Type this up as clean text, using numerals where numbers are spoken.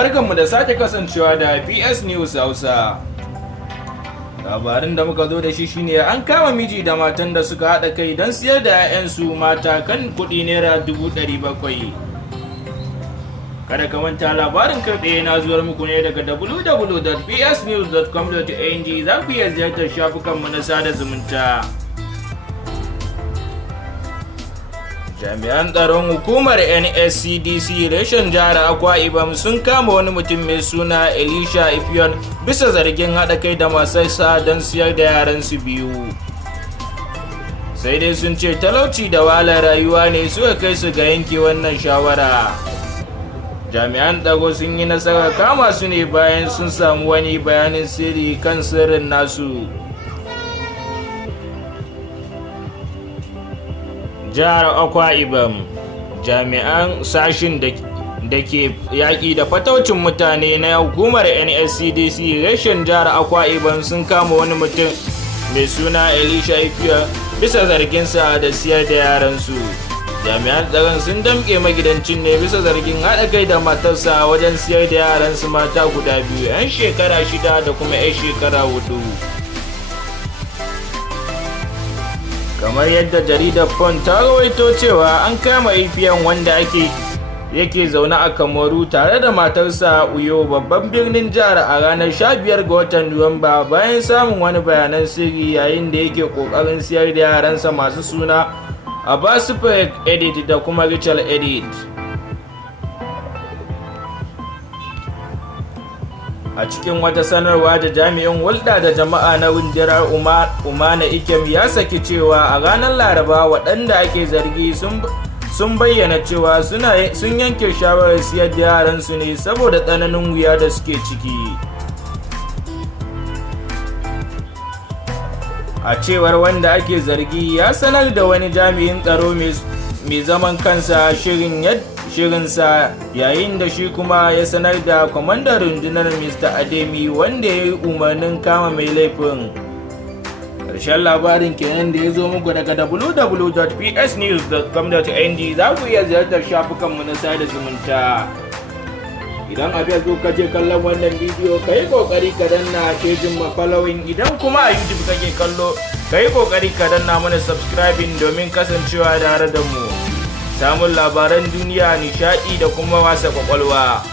Barkanmu da sake kasancewa da PS News Hausa. Labarin da muka zo da shi shine an kama miji da matan da suka haɗa kai don siyar da 'ya'yansu mata kan kuɗi naira 700,000. Kada ka manta labarin kai tsaye na zuwar muku ne daga www.psnews.com.ng. za ku iya ziyartar shafukanmu na sada zumunta. Jami'an tsaron hukumar NSCDC reshen jihar Akwa Ibom sun kama wani mutum mai suna Elisha Ifion bisa zargin haɗa kai da masarsa don siyar da yaransu biyu. Sai dai sun ce talauci da wahalar rayuwa ne suka kai su ga yanke wannan shawara. Jami'an tsaro sun yi nasarar kama su ne bayan sun samu wani bayanin sirri kan sirrin nasu. Jihar Akwa Ibom, jami'an sashin da ke yaƙi da fataucin mutane na hukumar NSCDC reshen jihar Akwa Ibom sun kama wani mutum mai suna Elisha Ifiya bisa zarginsa da siyar da yaransu. Jami'an tsaron sun damƙe magidancin ne bisa zargin haɗa kai da matarsa wajen siyar da yaransu mata guda biyu, 'yan shekara 6 da kuma 'yan shekara 4. Kamar yadda jaridar Pond ta rawaito cewa an kama Ifiyan wanda yake zaune a Kamaru tare da matarsa Uyo babban birnin jihar a ranar 15 ga watan Nuwamba bayan samun wani bayanan sirri yayin da yake kokarin siyar da yaransa masu suna Abasifek Edit da kuma Richard Edit. A cikin wata sanarwa da jami'in hulɗa da jama'a na rundunar Umar Ikem ya saki cewa a ranar Laraba waɗanda ake zargi sun bayyana cewa sun yanke shawarar siyar da yaransu ne saboda tsananin wuya da suke ciki. A cewar wanda ake zargi ya sanar da wani jami'in tsaro mai zaman kansa shirinsa yayin da shi kuma ya sanar da kwamandan rundunar Mr. Ademi wanda ya yi umarnin kama mai laifin. Ƙarshen labarin kenan da ya zo muku daga www.psnews.com.ng. za ku iya ziyartar shafukanmu na sada zumunta. Idan a Facebook ka je kallon wannan bidiyo ka yi ƙoƙari ka danna pejin mu following, idan kuma a YouTube kake kallo ka yi ƙoƙari ka danna mana subscribing domin kasancewa tare da mu. Samun labaran duniya, nishaɗi da kuma wasa kwakwalwa.